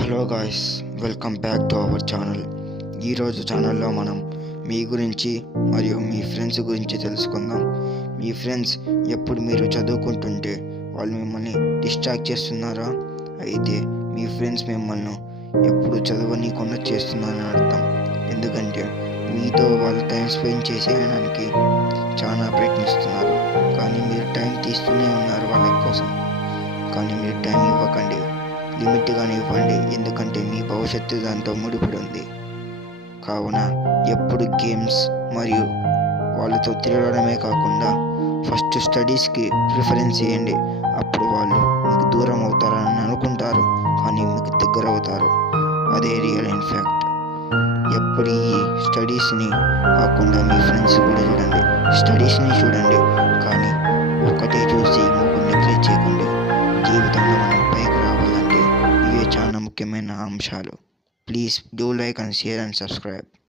Hello guys, welcome back to our channel. ఈరోజు ఛానల్లో మనం మీ గురించి మరియు మీ ఫ్రెండ్స్ గురించి తెలుసుకుందాం. మీ ఫ్రెండ్స్ ఎప్పుడు మీరు చదువుకుంటుంటే వాళ్ళు మిమ్మల్ని డిస్ట్రాక్ట్ చేస్తున్నారా? అయితే మీ ఫ్రెండ్స్ మిమ్మల్ని ఎప్పుడు చదవనీయకుండా చేస్తున్నారని అర్థం. ఎందుకంటే మీతో వాళ్ళు టైం స్పెండ్ చేసేయడానికి చాలా ప్రయత్నిస్తున్నారు, కానీ మీరు టైం తీస్తూనే ఉన్నారు వాళ్ళ కోసం. కానీ మీరు టైం ఇవ్వకండి, లిమిట్గానే ఇవ్వండి. ఎందుకంటే మీ భవిష్యత్తు దాంతో ముడిపడి ఉంది. కావున ఎప్పుడు గేమ్స్ మరియు వాళ్ళతో తిరగడమే కాకుండా ఫస్ట్ స్టడీస్కి ప్రిఫరెన్స్ ఇవ్వండి. అప్పుడు వాళ్ళు మీకు దూరం అవుతారని అనుకుంటారు, కానీ మీకు దగ్గర అవుతారు. అదే రియల్ ఇన్ఫ్యాక్ట్. ఎప్పుడు ఈ స్టడీస్ని కాకుండా మీ ఫ్రెండ్స్ కూడా చూడండి, స్టడీస్ని చూడండి, కానీ ఒకటే చూసి ఇంకొక నెగ్లెక్ట్ చేయకండి. జీవితంలో మనం పైకి రావాలంటే ఇవే చాలా ముఖ్యమైన అంశాలు. Please do like and share and subscribe.